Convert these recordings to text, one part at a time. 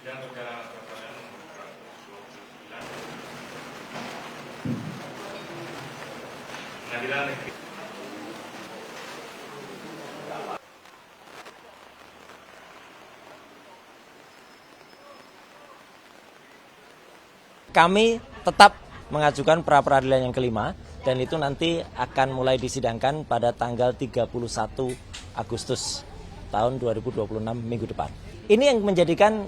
Sidang perkara perkara nomor 129 Pengadilan Negeri Kami tetap mengajukan pra-peradilan yang kelima dan itu nanti akan mulai disidangkan pada tanggal 31 Agustus tahun 2026 minggu depan. Ini yang menjadikan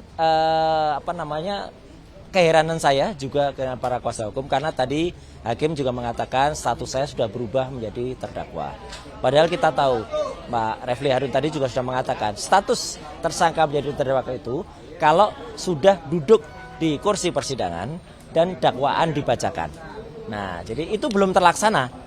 keheranan saya juga dengan para kuasa hukum karena tadi hakim juga mengatakan status saya sudah berubah menjadi terdakwa. Padahal kita tahu Pak Refli Harun tadi juga sudah mengatakan status tersangka menjadi terdakwa itu kalau sudah duduk di kursi persidangan dan dakwaan dibacakan. Nah, jadi itu belum terlaksana.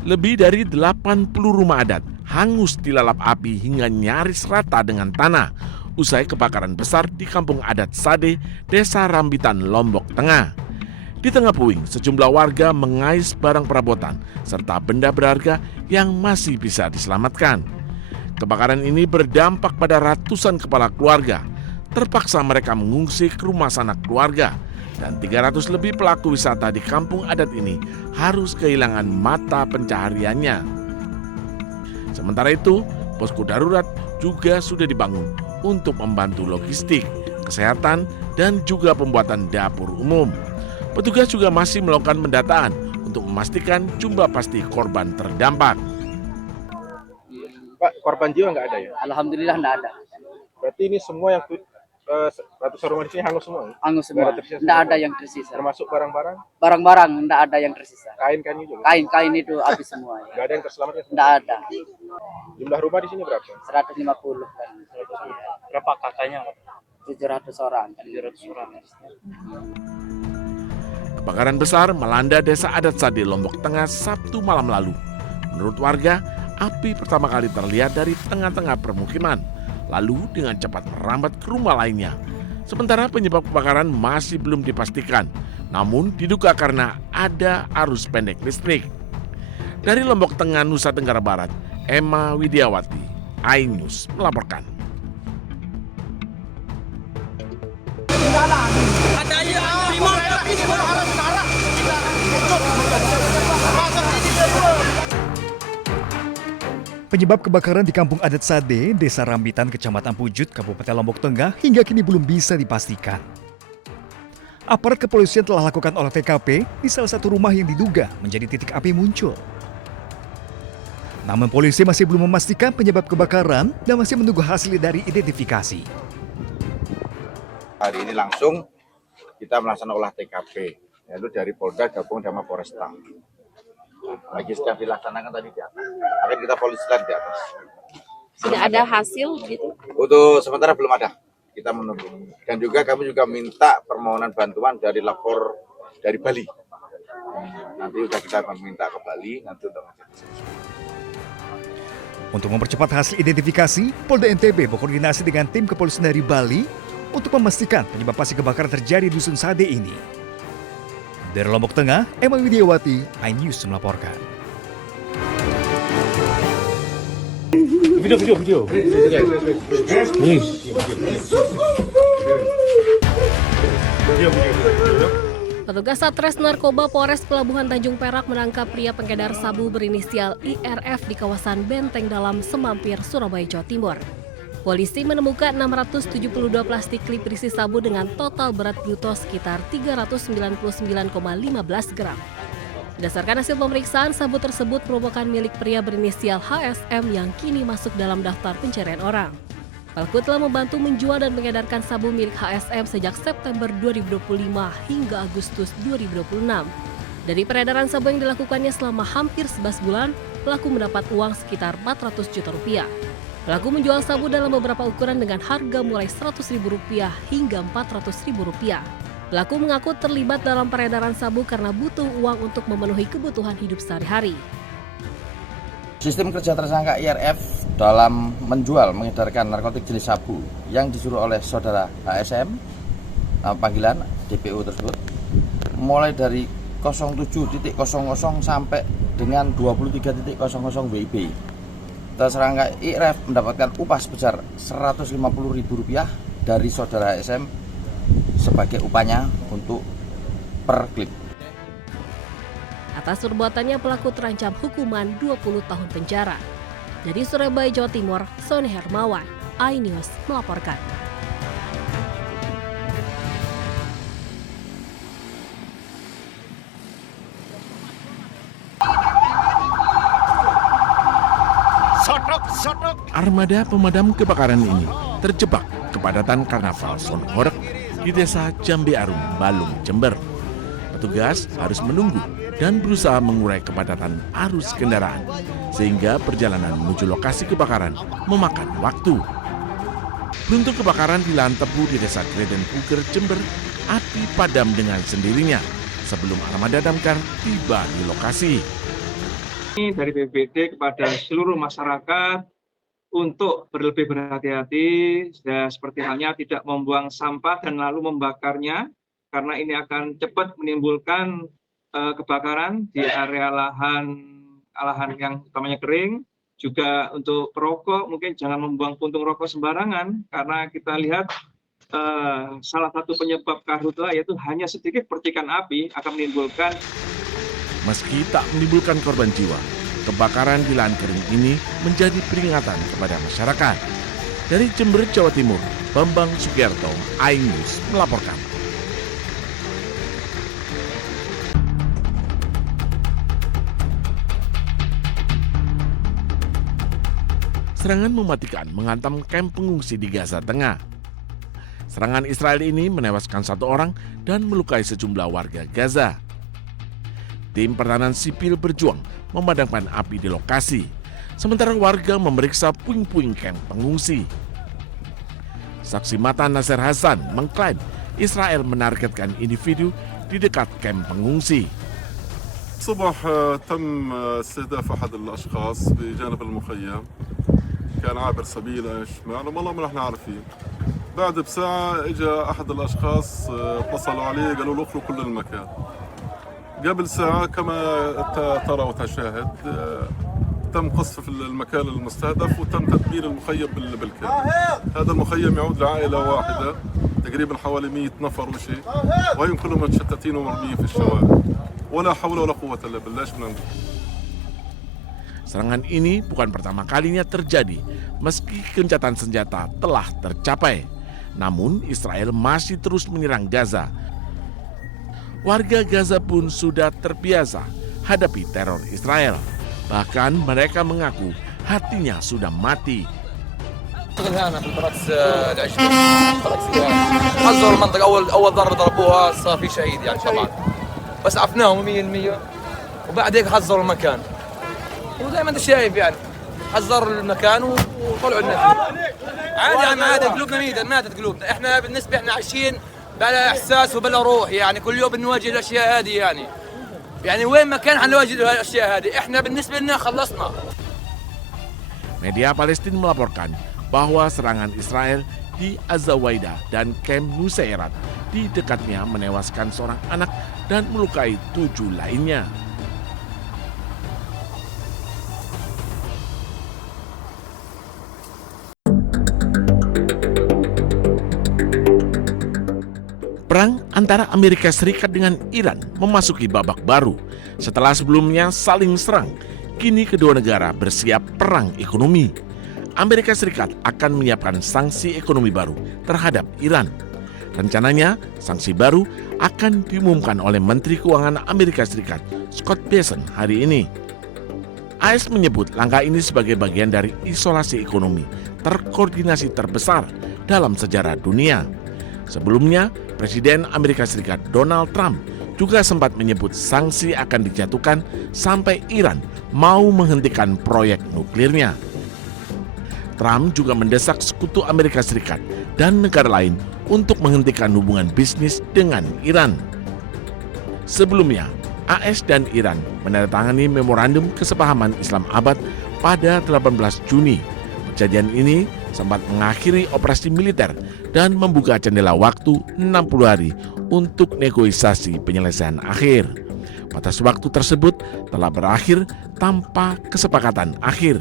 Lebih dari 80 rumah adat hangus dilalap api hingga nyaris rata dengan tanah usai kebakaran besar di Kampung Adat Sade, Desa Rambitan, Lombok Tengah. Di tengah puing, sejumlah warga mengais barang perabotan serta benda berharga yang masih bisa diselamatkan. Kebakaran ini berdampak pada ratusan kepala keluarga. Terpaksa mereka mengungsi ke rumah sanak keluarga. Dan 300 lebih pelaku wisata di kampung adat ini harus kehilangan mata pencahariannya. Sementara itu, posko darurat juga sudah dibangun untuk membantu logistik, kesehatan, dan juga pembuatan dapur umum. Petugas juga masih melakukan pendataan untuk memastikan jumlah pasti korban terdampak. Pak, korban jiwa nggak ada ya? Alhamdulillah nggak ada. Berarti ini semua yang ratusan rumah di sini hangus semua? Hangus semua. Nggak ada yang tersisa. Termasuk barang-barang? Barang-barang nggak ada yang tersisa. Kain-kain juga? Kain-kain itu habis semua. Nggak ada yang terselamatkan? Nggak ada. Jumlah rumah di sini berapa? 150 kan. berapa kakaknya? 700 orang. 700 orang. Kebakaran besar melanda Desa Adat Sade, Lombok Tengah Sabtu malam lalu. Menurut warga, api pertama kali terlihat dari tengah-tengah permukiman, lalu dengan cepat merambat ke rumah lainnya. Sementara penyebab kebakaran masih belum dipastikan, namun diduga karena ada arus pendek listrik. Dari Lombok Tengah, Nusa Tenggara Barat, Emma Widiawati, iNews melaporkan. Penyebab kebakaran di Kampung Adat Sade, Desa Rambitan, Kecamatan Pujut, Kabupaten Lombok Tengah hingga kini belum bisa dipastikan. Aparat kepolisian telah lakukan olah TKP di salah satu rumah yang diduga menjadi titik api muncul. Namun polisi masih belum memastikan penyebab kebakaran dan masih menunggu hasil dari identifikasi. Hari ini langsung kita melaksanakan olah TKP, yaitu dari Polda gabung sama Polresta. Lagi sedang dilaksanakan tadi di atas. Akan kita polisikan di atas. Sudah ada hasil gitu? Untuk sementara belum ada. Kita menunggu. Dan juga kami juga minta permohonan bantuan dari lapor dari Bali. Nanti sudah kita minta ke Bali nanti untuk Untuk mempercepat hasil identifikasi, Polda NTB berkoordinasi dengan tim kepolisian dari Bali untuk memastikan penyebab pasti kebakaran terjadi di Dusun Sade ini. Dari Lombok Tengah, Emma Widiawati, iNews melaporkan. Video. Petugas Satres Narkoba Polres Pelabuhan Tanjung Perak menangkap pria pengedar sabu berinisial IRF di kawasan Benteng Dalam, Semampir, Surabaya, Jawa Timur. Polisi menemukan 672 plastik klip berisi sabu dengan total berat bruto sekitar 399,15 gram. Berdasarkan hasil pemeriksaan, sabu tersebut merupakan milik pria berinisial HSM yang kini masuk dalam daftar pencarian orang. Pelaku telah membantu menjual dan mengedarkan sabu milik HSM sejak September 2025 hingga Agustus 2026. Dari peredaran sabu yang dilakukannya selama hampir 11 bulan, pelaku mendapat uang sekitar 400 juta rupiah. Pelaku menjual sabu dalam beberapa ukuran dengan harga mulai Rp100.000 hingga Rp400.000. Pelaku mengaku terlibat dalam peredaran sabu karena butuh uang untuk memenuhi kebutuhan hidup sehari-hari. Sistem kerja tersangka IRF dalam menjual, mengedarkan narkotik jenis sabu yang disuruh oleh saudara HSM, panggilan DPO tersebut, mulai dari 07.00 sampai dengan 23.00 WIB. tersangka IRF mendapatkan upah sebesar Rp150.000 dari saudara SM sebagai upahnya untuk per klip. Atas perbuatannya pelaku terancam hukuman 20 tahun penjara. Dari Surabaya, Jawa Timur, Sony Hermawan, iNews melaporkan. Armada pemadam kebakaran ini terjebak kepadatan karnaval Son Horeg di desa Jambe Arum, Balung, Jember. Petugas harus menunggu dan berusaha mengurai kepadatan arus kendaraan, sehingga perjalanan menuju lokasi kebakaran memakan waktu. Beruntung kebakaran di lahan tebu di desa Greden Puger, Jember, api padam dengan sendirinya sebelum armada damkar tiba di lokasi. Dari BPBD kepada seluruh masyarakat untuk berlebih berhati-hati, seperti halnya tidak membuang sampah dan lalu membakarnya, karena ini akan cepat menimbulkan kebakaran di area lahan yang utamanya kering. Juga untuk perokok mungkin jangan membuang puntung rokok sembarangan, karena kita lihat salah satu penyebab karhutla yaitu hanya sedikit percikan api akan menimbulkan. Meski tak menimbulkan korban jiwa, kebakaran di lahan kering ini menjadi peringatan kepada masyarakat. Dari Jember, Jawa Timur, Bambang Sugierto, iNews melaporkan. Serangan mematikan menghantam kamp pengungsi di Gaza Tengah. Serangan Israel ini menewaskan 1 orang dan melukai sejumlah warga Gaza. Tim pertahanan sipil berjuang memadamkan api di lokasi, sementara warga memeriksa puing-puing kamp pengungsi. Saksi mata Nasir Hasan mengklaim Israel menargetkan individu di dekat kamp pengungsi. الصبح تم استهداف أحد الأشخاص بجانب المخيم، كان عابر سبيل شمال والله ما نحن عارفين. بعد بساعة اجى أحد الأشخاص اتصلوا عليه قالوا له اخلوا كل المكان. قبل ساعة كما ترى وتشاهد تم قصف المكان المستهدف وتم تدمير المخيم بالكامل. هذا المخيم يعود لعائلة واحدة تقريبا حوالي 100 نفر وشيء، وهم كلهم متشتتين ومرميين في الشوارع. ولا حول ولا قوة إلا بالله. Serangan ini bukan pertama kalinya terjadi, meski gencatan senjata telah tercapai. Namun Israel masih terus menyerang Gaza. Warga Gaza pun sudah terbiasa hadapi teror Israel. Bahkan mereka mengaku hatinya sudah mati. حذروا المنطقة أول ضربة ضربوها صار في شهيد يعني طبعا بس عفناهم 100% وبعد هيك حذروا المكان وزي ما أنت شايف يعني حذروا المكان وطلعوا الناس عادي يعني عادي قلوبنا ماتت قلوبنا إحنا بالنسبة إحنا عايشين بلا إحساس وبلا روح يعني كل يوم بنواجه الأشياء هذه يعني وين ما كان حنواجه الأشياء هذه إحنا بالنسبة لنا خلصنا. Media Palestina melaporkan bahwa serangan Israel di Azawaida dan Camp Nusairat di dekatnya menewaskan seorang anak dan melukai 7 lainnya. Perang antara Amerika Serikat dengan Iran memasuki babak baru. Setelah sebelumnya saling serang, kini kedua negara bersiap perang ekonomi. Amerika Serikat akan menyiapkan sanksi ekonomi baru terhadap Iran. Rencananya, sanksi baru akan diumumkan oleh Menteri Keuangan Amerika Serikat, Scott Bessent, hari ini. AS menyebut langkah ini sebagai bagian dari isolasi ekonomi terkoordinasi terbesar dalam sejarah dunia. Sebelumnya, Presiden Amerika Serikat Donald Trump juga sempat menyebut sanksi akan dijatuhkan sampai Iran mau menghentikan proyek nuklirnya. Trump juga mendesak sekutu Amerika Serikat dan negara lain untuk menghentikan hubungan bisnis dengan Iran. Sebelumnya, AS dan Iran menandatangani memorandum kesepahaman Islam Abad pada 18 Juni. Perjanjian ini sempat mengakhiri operasi militer dan membuka jendela waktu 60 hari untuk negosiasi penyelesaian akhir. Batas waktu tersebut telah berakhir tanpa kesepakatan akhir.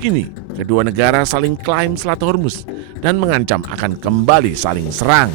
Kini, kedua negara saling klaim Selat Hormuz dan mengancam akan kembali saling serang.